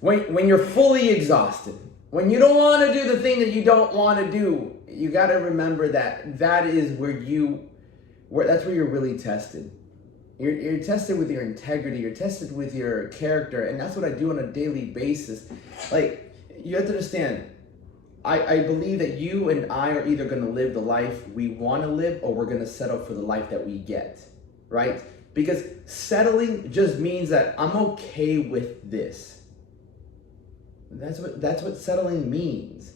when you're fully exhausted, when you don't want to do the thing that you don't want to do, you got to remember that is that's where you're really tested. You're tested with your integrity, you're tested with your character, and that's what I do on a daily basis. Like, you have to understand, I believe that you and I are either going to live the life we want to live, or we're going to settle for the life that we get, right? Because settling just means that I'm okay with this. That's what settling means.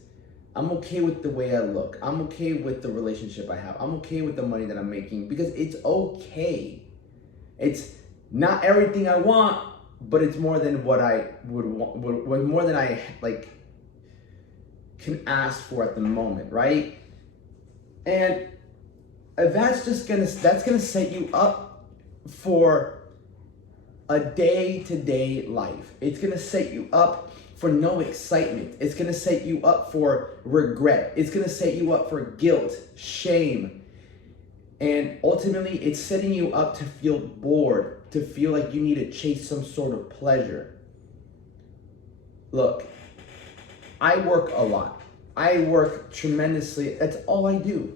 I'm okay with the way I look. I'm okay with the relationship I have. I'm okay with the money that I'm making, because it's okay. It's not everything I want, but it's more than what I would want, more than I like can ask for at the moment, right? And that's gonna set you up for a day-to-day life. It's gonna set you up for no excitement. It's gonna set you up for regret. It's gonna set you up for guilt, shame. And ultimately, it's setting you up to feel bored, to feel like you need to chase some sort of pleasure. Look, I work a lot. I work tremendously. That's all I do.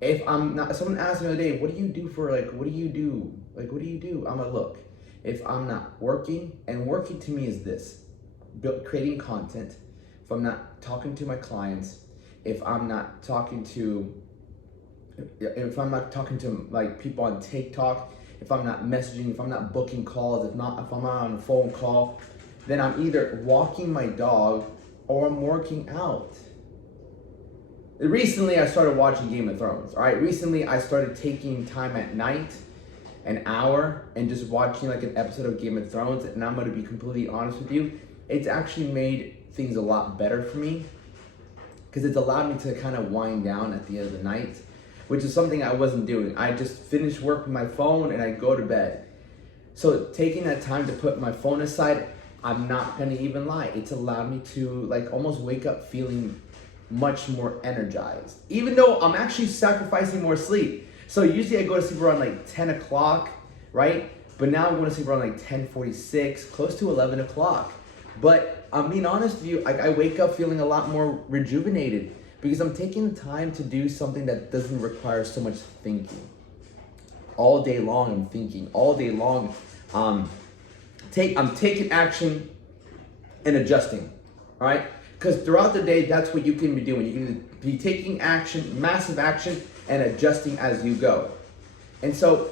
If someone asked me the other day, what do you do? I'm like, look, if I'm not working, and working to me is this, creating content, if I'm not talking to my clients, if I'm not talking to like people on TikTok, if I'm not messaging, if I'm not booking calls, if I'm not on a phone call, then I'm either walking my dog or I'm working out. Recently, I started watching Game of Thrones. All right, recently I started taking time at night, an hour, and just watching like an episode of Game of Thrones. And I'm going to be completely honest with you, it's actually made things a lot better for me, because it's allowed me to kind of wind down at the end of the night, which is something I wasn't doing. I just finished work with my phone and I go to bed. So taking that time to put my phone aside, I'm not gonna even lie, it's allowed me to like almost wake up feeling much more energized, even though I'm actually sacrificing more sleep. So usually I go to sleep around like 10 o'clock, right? But now I'm going to sleep around like 10:46, close to 11 o'clock. But I'm being honest with you, I wake up feeling a lot more rejuvenated, because I'm taking the time to do something that doesn't require so much thinking. All day long, I'm thinking. All day long, I'm taking action and adjusting, all right? Because throughout the day, that's what you can be doing. You can be taking action, massive action, and adjusting as you go. And so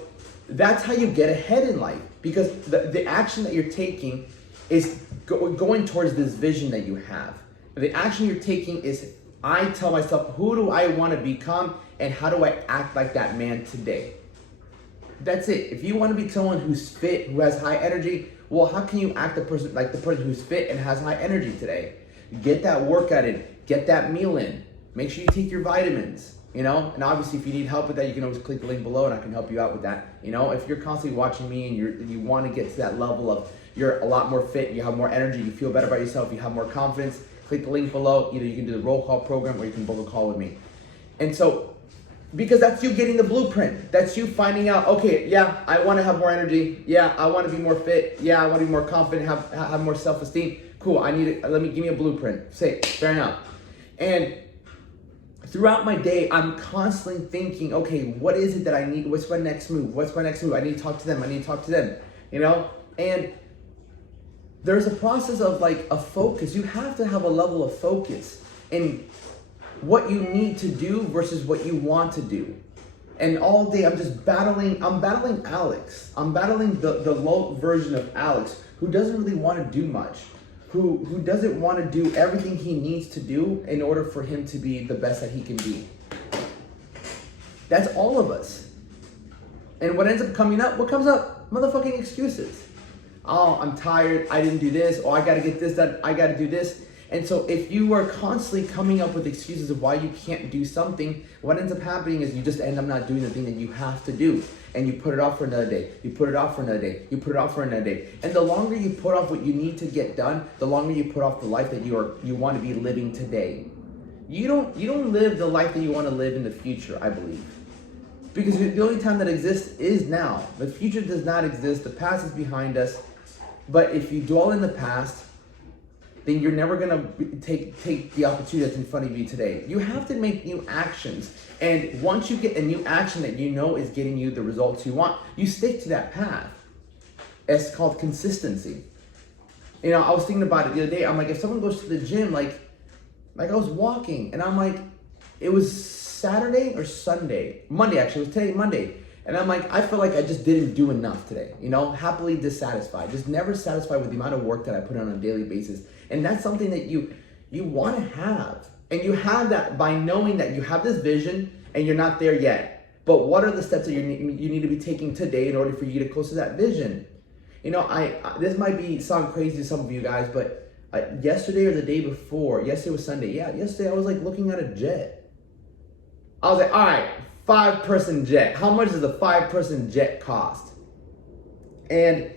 that's how you get ahead in life, because the action that you're taking is going towards this vision that you have. The action you're taking is, I tell myself, who do I want to become, and how do I act like that man today? That's it. If you want to be someone who's fit, who has high energy, well, how can you act like the person who's fit and has high energy today? Get that workout in, get that meal in, make sure you take your vitamins, and obviously if you need help with that, you can always click the link below and I can help you out with that. If you're constantly watching me and you want to get to that level of you're a lot more fit, you have more energy, you feel better about yourself, you have more confidence, click the link below. Either you can do the roll call program or you can book a call with me. And so, because that's you getting the blueprint. That's you finding out, okay, yeah, I want to have more energy. Yeah, I want to be more fit. Yeah, I want to be more confident, have more self-esteem. Cool, give me a blueprint. Say, fair enough. And throughout my day, I'm constantly thinking, okay, what is it that I need? What's my next move? I need to talk to them. And there's a process of like a focus. You have to have a level of focus in what you need to do versus what you want to do. And all day I'm battling Alex. I'm battling the low version of Alex, who doesn't really want to do much, who doesn't want to do everything he needs to do in order for him to be the best that he can be. That's all of us. And what ends up coming up, what comes up? Motherfucking excuses. Oh, I'm tired, I didn't do this, oh, I gotta get this done, I gotta do this. And so if you are constantly coming up with excuses of why you can't do something, what ends up happening is you just end up not doing the thing that you have to do. And you put it off for another day, you put it off for another day, you put it off for another day. And the longer you put off what you need to get done, the longer you put off the life that you want to be living today. You don't live the life that you want to live in the future, I believe. Because the only time that exists is now. The future does not exist, the past is behind us. But if you dwell in the past, then you're never gonna take the opportunity that's in front of you today. You have to make new actions. And once you get a new action that you know is getting you the results you want, you stick to that path. It's called consistency. You know, I was thinking about it the other day. I'm like, if someone goes to the gym, like I was walking, and I'm like, it was Saturday or Sunday, Monday actually, it was today, Monday. And I'm like, I feel like I just didn't do enough today, you know, happily dissatisfied, just never satisfied with the amount of work that I put on a daily basis. And that's something that you want to have. And you have that by knowing that you have this vision and you're not there yet. But what are the steps that you need to be taking today in order for you to get close to that vision? You know, this might sound crazy to some of you guys, but yesterday or the day before, yesterday was Sunday. Yeah, yesterday I was like looking at a jet. I was like, all right, 5-person jet. How much does a 5-person jet cost? And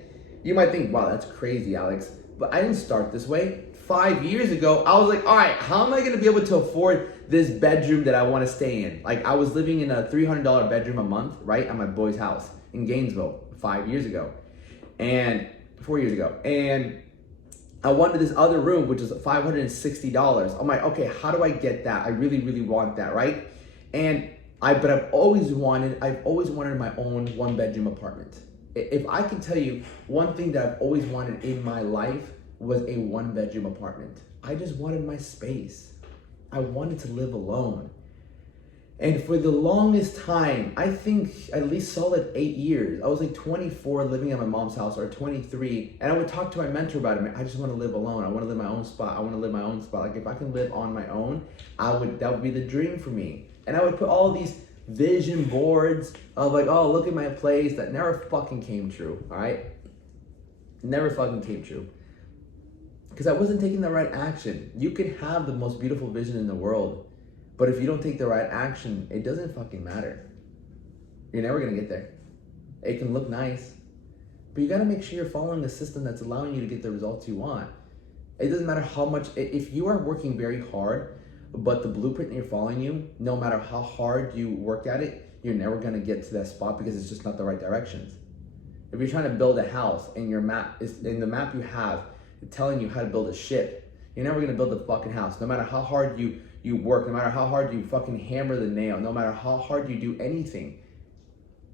you might think, wow, that's crazy, Alex. But I didn't start this way. 5 years ago, I was like, all right, how am I going to be able to afford this bedroom that I want to stay in? Like, I was living in a $300 bedroom a month, right, at my boy's house in Gainesville 5 years ago. And 4 years ago. And I wanted this other room, which was $560. I'm like, okay, how do I get that? I really, really want that, right? But I've always wanted my own 1-bedroom apartment. If I can tell you one thing that I've always wanted in my life was a 1-bedroom apartment. I just wanted my space. I wanted to live alone. And for the longest time, I think at least solid 8 years, I was like 24 living at my mom's house, or 23, and I would talk to my mentor about it. I just want to live alone. I want to live my own spot. I want to live my own spot. Like, if I can live on my own, that would be the dream for me. And I would put all these vision boards of like, oh, look at my place, that never fucking came true, all right? Never fucking came true. Because I wasn't taking the right action. You can have the most beautiful vision in the world, but if you don't take the right action, it doesn't fucking matter. You're never gonna get there. It can look nice, but you gotta make sure you're following the system that's allowing you to get the results you want. It doesn't matter how much, if you are working very hard, but the blueprint that you're following you, no matter how hard you work at it, you're never gonna get to that spot because it's just not the right directions. If you're trying to build a house and your map is in the map you have telling you how to build a ship, you're never gonna build a fucking house. No matter how hard you work, no matter how hard you fucking hammer the nail, no matter how hard you do anything,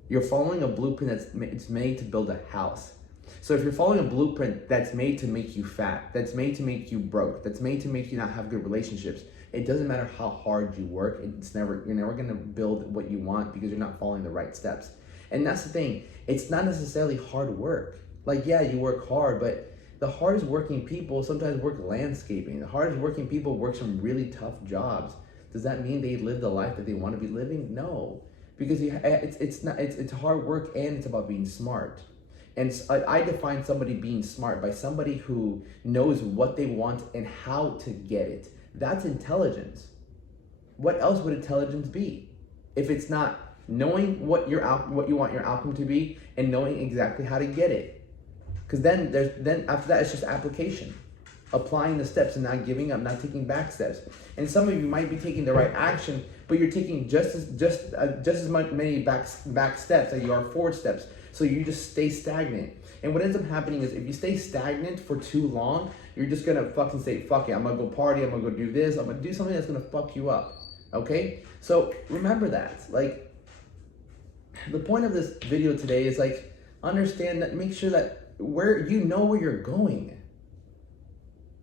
you're following a blueprint it's made to build a house. So if you're following a blueprint that's made to make you fat, that's made to make you broke, that's made to make you not have good relationships, it doesn't matter how hard you work, you're never gonna build what you want because you're not following the right steps. And that's the thing, it's not necessarily hard work. Like, yeah, you work hard, but the hardest working people sometimes work landscaping. The hardest working people work some really tough jobs. Does that mean they live the life that they want to be living? No, because it's hard work and it's about being smart. And I define somebody being smart by somebody who knows what they want and how to get it. That's intelligence. What else would intelligence be if it's not knowing what you want your outcome to be and knowing exactly how to get it? Because then after that, it's just application, applying the steps and not giving up, not taking back steps. And some of you might be taking the right action, but you're taking just as many back steps as you are forward steps. So you just stay stagnant. And what ends up happening is if you stay stagnant for too long, you're just gonna fucking say, fuck it, I'm gonna go party, I'm gonna go do this, I'm gonna do something that's gonna fuck you up. Okay? So remember that. Like, the point of this video today is like, understand that, make sure that where you're going.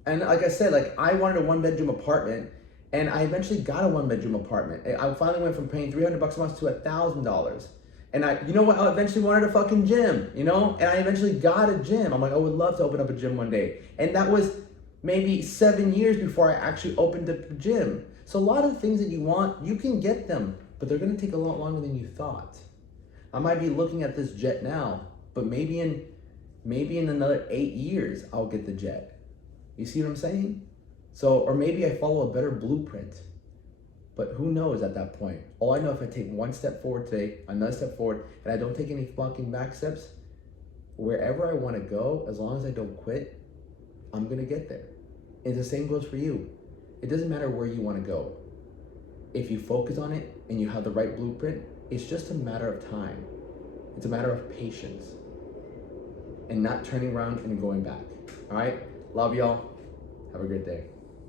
And like I said, like, I wanted a 1-bedroom apartment, and I eventually got a 1-bedroom apartment. I finally went from paying $300 a month to $1,000. And I eventually wanted a fucking gym, and I eventually got a gym. I'm like, I would love to open up a gym one day. And that was maybe 7 years before I actually opened up a gym. So a lot of the things that you want, you can get them, but they're gonna take a lot longer than you thought. I might be looking at this jet now, but maybe in another 8 years, I'll get the jet. You see what I'm saying? So, or maybe I follow a better blueprint, but who knows at that point? All I know, if I take one step forward today, another step forward, and I don't take any fucking back steps, wherever I wanna go, as long as I don't quit, I'm gonna get there. And the same goes for you. It doesn't matter where you wanna go. If you focus on it and you have the right blueprint, it's just a matter of time. It's a matter of patience and not turning around and going back. All right? Love y'all. Have a great day.